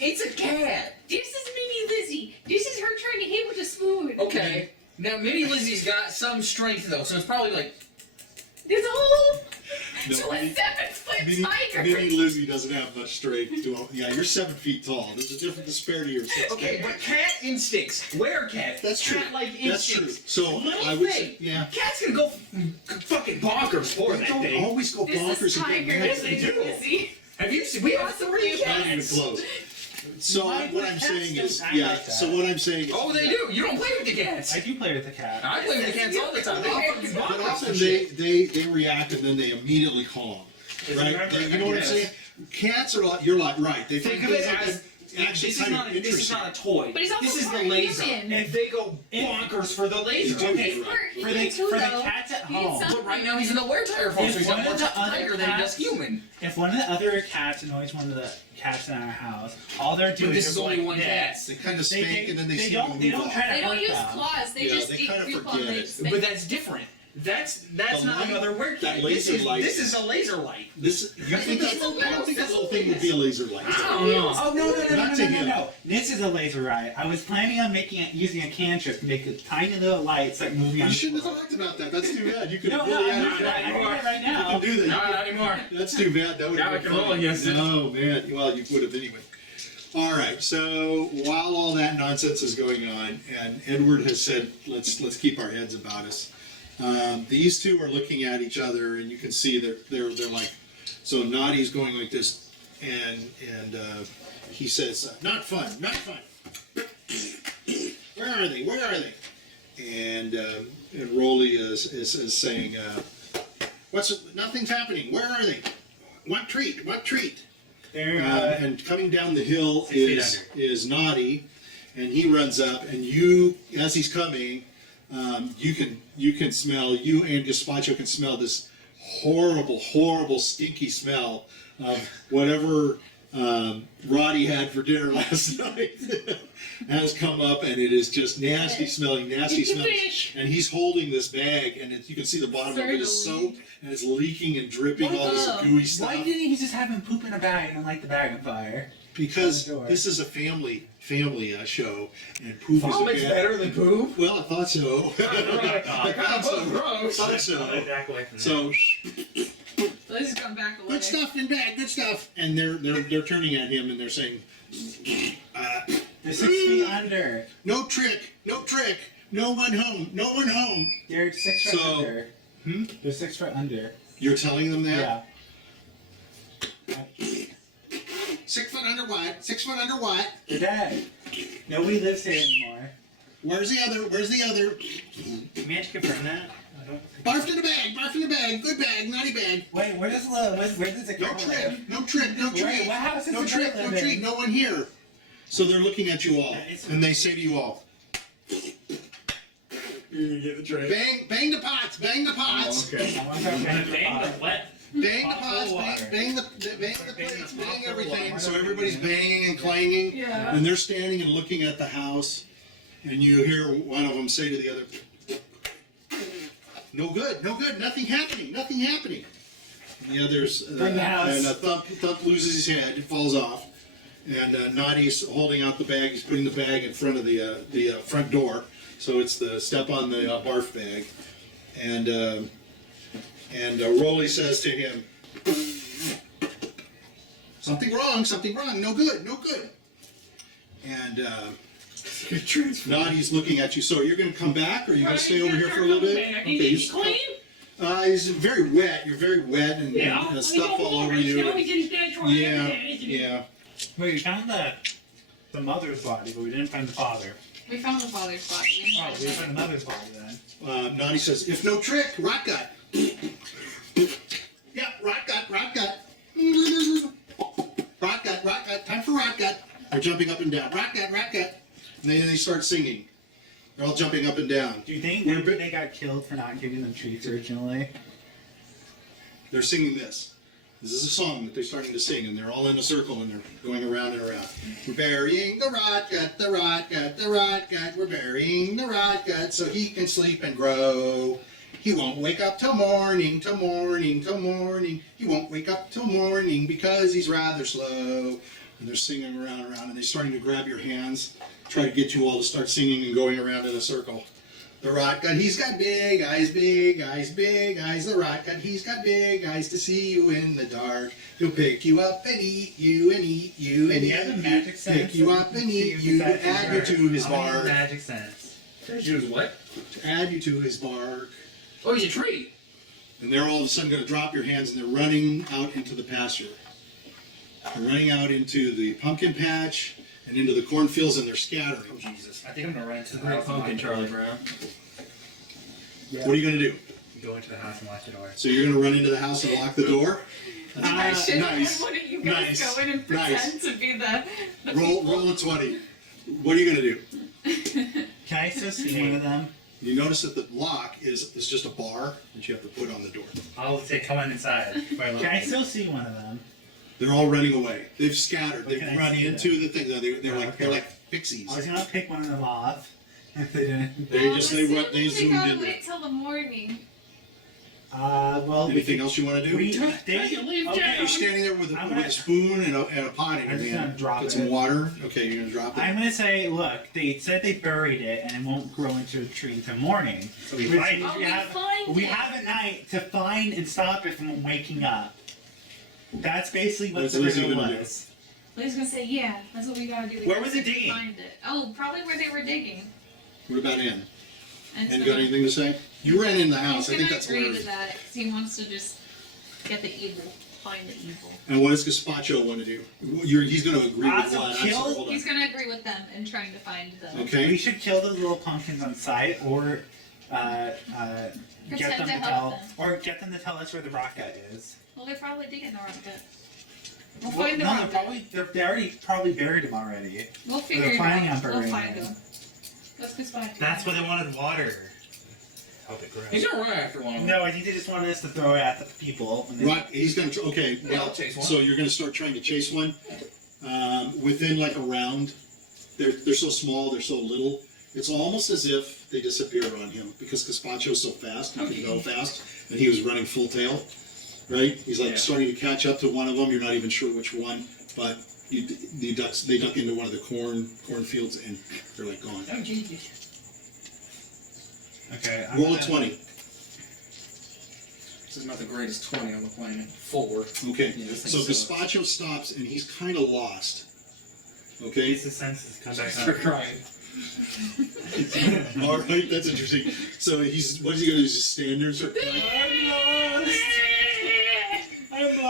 It's a cat. This is Mini Lizzy. This is her trying to hit with a spoon. Okay. Now, Mini Lizzy's got some strength, though, so it's probably like... There's a whole. No, To a Mini- 7-foot Mini, tiger. Mini Lizzy doesn't have much strength. Yeah, you're 7 feet tall. There's a different disparity of 6 Okay, but cat instincts. Were-cat. That's true. Cat-like That's true. instincts. So Little I would thing. say, yeah. Cat's gonna go fucking bonkers for They that don't thing. always go This bonkers is and tiger. get Yes, mad. they do. Lizzy. Have you seen? We have 3 Not even cats. close. So Why what would I'm cats saying don't is, die yeah. like that? So what I'm saying is, Oh, they do. You don't play with the cats. I do play with the cat. I play with the cats all the time. They fucking But bonkers often and shit. they react and then they immediately calm. Right? You know what I'm saying? Cats are like, you're like, right. They Think find of it things like as that actually this is kind not of this is interesting. not a toy. But he's also this is the part laser. human. And they go bonkers for the laser. They do. Okay. He's part For the, human too, for the though. cats at He did home, something. But right now he's in the Were-Tiger form, so If he's one got more of the tiger other than he does cats- human. if one of the other cats annoys one of the cats in our house, all they're doing But this is is just only like one this. They kind of They- spank and then they seem don't to they move don't off. try to They don't hurt use them. claws. They Yeah, just they eat kinda group forget on. They it. just But that's different. That's The not light- another Were-Cat. that This laser is light- this is a laser light. This you think it's this? a I little don't think this whole silly. thing would be a laser light. I don't know. Oh no! Not to him. No! This is a laser ride. I was planning on using a cantrip to make a tiny little lights like moving on. You the shouldn't have floor. talked about that. That's too bad. You could No, really I'm add doing it. it right You now. can do that. No, not anymore. That's too bad. That would Now I have been can roll funny. against it. No, man. Well, you would have anyway. All right. So while all that nonsense is going on, and Edward has said, "Let's keep our heads about us." These two are looking at each other, and you can see they're like. So Noddy's going like this, and he says, "Not fun, not fun. Where are they? Where are they?" And Rolly is saying, nothing's happening. Where are they? What treat? What treat? They're, And coming down the hill 6 feet is Noddy, and he runs up, and you, as he's coming, you can smell, you and Gazpacho can smell this horrible, stinky smell of whatever Rotty had for dinner last night has come up, and it is just nasty smelling. Fish. And he's holding this bag, and you can see the bottom of it is soaked, and it's leaking and dripping all this gooey stuff. why didn't he just have him poop in a bag and light the bag on fire? Because on the door? this is a family show, and poop is a Vomit's bad. better than poop. Well, I thought so. I thought so. Gross. Thought so. Back away from that. So Let's just come back away. good stuff in bag, good stuff. And they're turning at him and they're saying, They're 6 feet under. "No trick, no trick, no one home, no one home." They're 6 foot So- under. They're 6 foot under. You're telling them that? Yeah. 6 foot under what? 6 foot under what? They're dead. Nobody lives here anymore. Where's the other? Where's the other? We have to confirm that. I don't. Barfed in a bag, barfed in a bag, good bag, naughty bag. Wait, where does the No girl trick, live? no trick, no treat. Wait, what house is No the trick, girl no live treat, in? no one here. So they're looking at you all, and they say to you all, You get the tray. bang the pots, bang the pots. Okay. I want to And bang the what? Bang the pots, bang the plates, bang everything. So everybody's banging and clanging. Yeah. And they're standing and looking at the house. And you hear one of them say to the other, no good, nothing happening. And the others, Thump loses his head, it falls off. And Noddy's holding out the bag, he's putting the bag in front of the front door. So it's the step on the barf bag. And Rolly says to him, something wrong, no good. And Noddy's looking at you, so you're going to come back, or are you going to stay over here for a little bit? Okay, he's clean? He's very wet, you're very wet, and stuff all over you. Yeah. Wait, we found the mother's body, but we didn't find the father. We found the father's body. Oh, we found the mother's body then. Noddy says, if no trick, Rotgut. Yeah, Rotgut. Rotgut, time for Rotgut. They're jumping up and down. Rotgut. And then they start singing. They're all jumping up and down. Do you think they got killed for not giving them treats originally? They're singing this. This is a song that they're starting to sing, and they're all in a circle, and they're going around and around. We're burying the Rotgut. We're burying the Rotgut so he can sleep and grow. He won't wake up till morning. He won't wake up till morning because he's rather slow. And they're singing around, and they're starting to grab your hands, try to get you all to start singing and going around in a circle. The Rotgut, he's got big eyes. The Rotgut, he's got big eyes to see you in the dark. He'll pick you up and eat you and eat you and he has a magic sense. Pick you up and eat you to add you to his bark. Magic sense. Use what? To add you to his bark. Oh, he's a tree. And they're all of a sudden going to drop your hands, and they're running out into the pasture. They're running out into the pumpkin patch and into the cornfields, and they're scattering. Oh, Jesus. I think I'm going to run into the Great house and pumpkin, lock the Charlie door. Brown. What are you going to do? Go into the house and lock the door. So you're going to run into the house and lock the door? I should nice. have one of you guys Nice. go in and pretend to be the Roll a 20. What are you going to do? Can I still see one of them? You notice that the lock is just a bar that you have to put on the door. I'll say, come on inside. Can I still see one of them? They're all running away. They've scattered. They've Can I run see into the thing. They're like pixies. I was gonna pick one of them off if they didn't. They zoomed gotta in there. wait till the morning. Well, Anything else you want to do? You're standing there with a spoon and a pot in your I'm just hand. gonna drop Get it. some water. Okay, you're gonna drop it. I'm gonna say, look, they said they buried it and it won't grow into a tree until morning. So we Which find means it. we have at night to find and stop it from waking up. That's basically what What's the Lizzy riddle gonna do? was. Lily's gonna say, yeah, that's what we gotta do. We Where gotta was it digging? Find it. Oh, probably where they were digging. What about Ann? And Ann got anything to say? You ran in the house. I He's think gonna that's agree where. to that because he wants to just get the evil, find the evil. And what does Gazpacho want to do? He's going to agree with So what? kill- Hold on. He's gonna agree with them in trying to find them. We Okay. should kill those little pumpkins on sight, or get Pretend them to to help tell, them. or get them to tell us where the Rotgut is. Well, they're probably digging the Rotgut. We'll Well, find the no, Rotgut. they already probably buried him already. We'll figure it planning out. on We'll burying find him. them. Let's go spot. That's where they wanted water. Help it grow. He's gonna run after one of them. No, I think they just wanted us to throw it at the people. And then- Right. He's going to. Okay. Yeah, I'll Well, chase one. so you're going to start trying to chase one. Within like a round, they're so small. They're so little. It's almost as if they disappear on him because Gazpacho's so fast. He can go fast, and he was running full tail. Right. He's like Yeah. starting to catch up to one of them. You're not even sure which one, but they duck into one of the cornfields, and they're like gone. Oh, Jesus. Okay. Roll a 20. This is not the greatest 20 on the planet. 4. Okay. Yeah, this So thing sucks. Gazpacho stops, and he's kind of lost. Okay. It's the senses come back Start up. crying. All right, that's interesting. So what's he gonna do? Just stand there and start crying?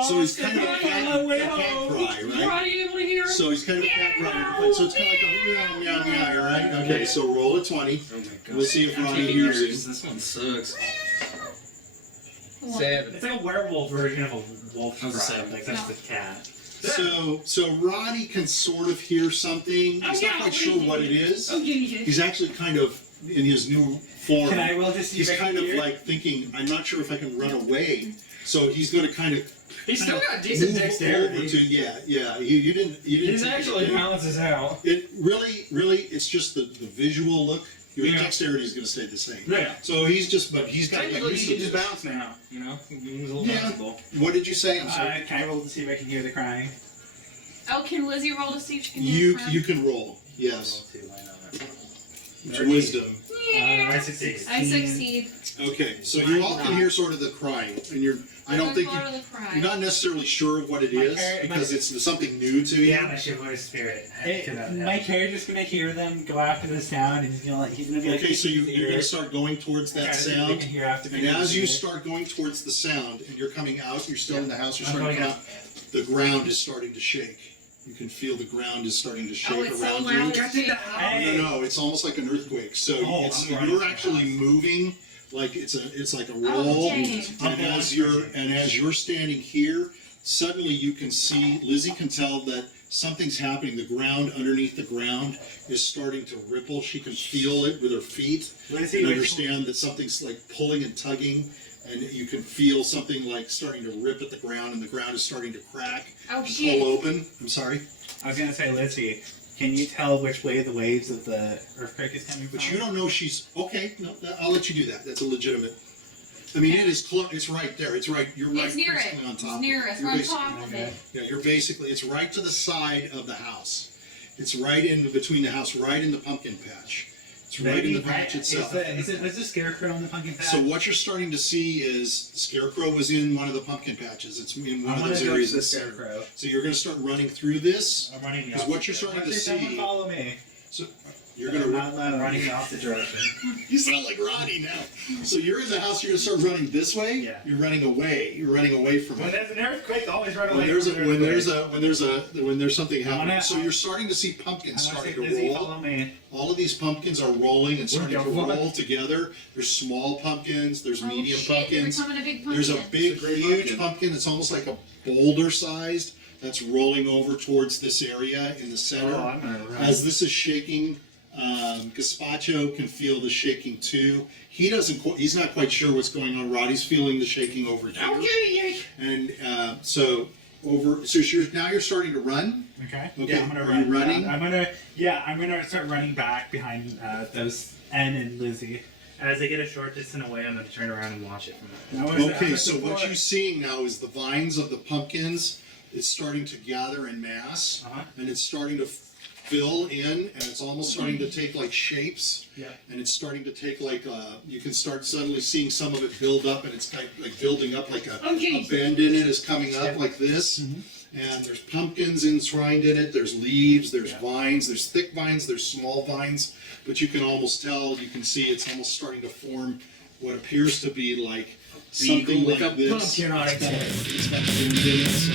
So he's kind of a cat cry, right? Rotty able to hear him? So he's kind of a cat cry. So it's kind of like a meow, meow, meow, right? Okay, so roll a 20. Oh my god. We'll see if I'm Ronnie taking hears yours. him. This one sucks. 7. It's like a werewolf version of a wolf cry. That's seven. Like that's the cat. So Roddy can sort of hear something. He's not quite sure what it is. Oh, Jesus. He's actually kind of in his new form. Can I roll to see He's if I kind can of hear? like thinking, I'm not sure if I can run away. So he's going to kind of He's still got decent move over dexterity. to You didn't. He's think actually it- balances out. It really, it's just the visual look. Your Yeah. dexterity is going to stay the same. Yeah. So he's just, but he's got to get Technically, used he to can just this. bounce now. You know, he's a little Yeah. bounceable. What did you say? I'm sorry. Can I roll to see if I can hear the crying? Oh, can Lizzie roll to see if she can You hear you can roll. Yes. Roll 2, why not? It's wisdom. I succeed. I succeed. Okay, so you all can hear sort of the crying, and you're. I don't think part of the cry. you're not necessarily sure of what it is because it's something new to you. Yeah, my chivalrous spirit. My character's gonna hear them go after the sound, and he's gonna be like, Okay, so you're going to start going towards that sound, Hear after and as you start going towards the sound, and you're coming out, you're still in the house, you're starting to come out. The ground is starting to shake. You can feel the ground is starting to shake Oh, it's so around loud. you. It's shaking. No, it's almost like an earthquake. So Oh, it's I'm running you're from actually the house. moving like it's like a Oh, roll. dang. and as you're standing here, suddenly you can see Lizzie can tell that something's happening. The ground underneath the ground is starting to ripple. She can feel it with her feet and understand that something's like pulling and tugging. And you can feel something like starting to rip at the ground, and the ground is starting to crack Oh, and shit. pull open. I'm sorry. I was gonna say, Lizzy, can you tell which way the waves of the earthquake is coming from? But you don't know she's okay. No, I'll let you do that. That's a legitimate. I mean, it is close. It's right there. It's right. You're right. It's near it. basically on top. It's near us. You're We're on basically- top of it. Yeah, you're basically. It's right to the side of the house. It's right in between the house, right in the pumpkin patch. It's right in the patch itself. Is the scarecrow in the pumpkin patch? So what you're starting to see is Scarecrow was in one of the pumpkin patches. It's in one I of wanna those go areas. to the in center. scarecrow. So you're going to start running through this. I'm running the Because opposite what you're starting to Let's say someone see. follow me. So you're going to run. Not I'm running the opposite direction. You sound like Roddy now. So you're in the house. You're going to start running this way. Yeah. You're running away. You're running away from When it. there's an earthquake, always run away. When there's from an something happening. wanna- So you're starting to see pumpkins I wanna starting say, to Lizzy, roll. follow me. All of these pumpkins are rolling and starting to What? roll together. There's small pumpkins. There's Oh, medium shit, you're pumpkins. becoming a big pumpkin. There's a big, It's a great huge pumpkin. It's almost like a boulder sized that's rolling over towards this area in the center. Oh, I'm gonna run. As this is shaking, Gazpacho can feel the shaking too. He doesn't. He's not quite sure what's going on. Roddy's feeling the shaking over here. Okay, And so over. So now you're starting to run. Okay. Okay, Yeah, I'm gonna are run. you running? I'm gonna start running back behind those N and Lizzy. As they get a short distance away, I'm going to turn around and watch it from there. Okay, so what you're seeing now is the vines of the pumpkins is starting to gather in mass, Uh-huh. and it's starting to fill in, and it's almost starting to take like shapes, Yeah. and it's starting to take like you can start suddenly seeing some of it build up, and it's kind of like building up like a bend in it is coming up like this. And there's pumpkins enshrined in it, there's leaves, there's vines, there's thick vines, there's small vines, but you can almost tell, you can see it's almost starting to form what appears to be like something With like a this. pumpkin on its head. It's got bend in it, so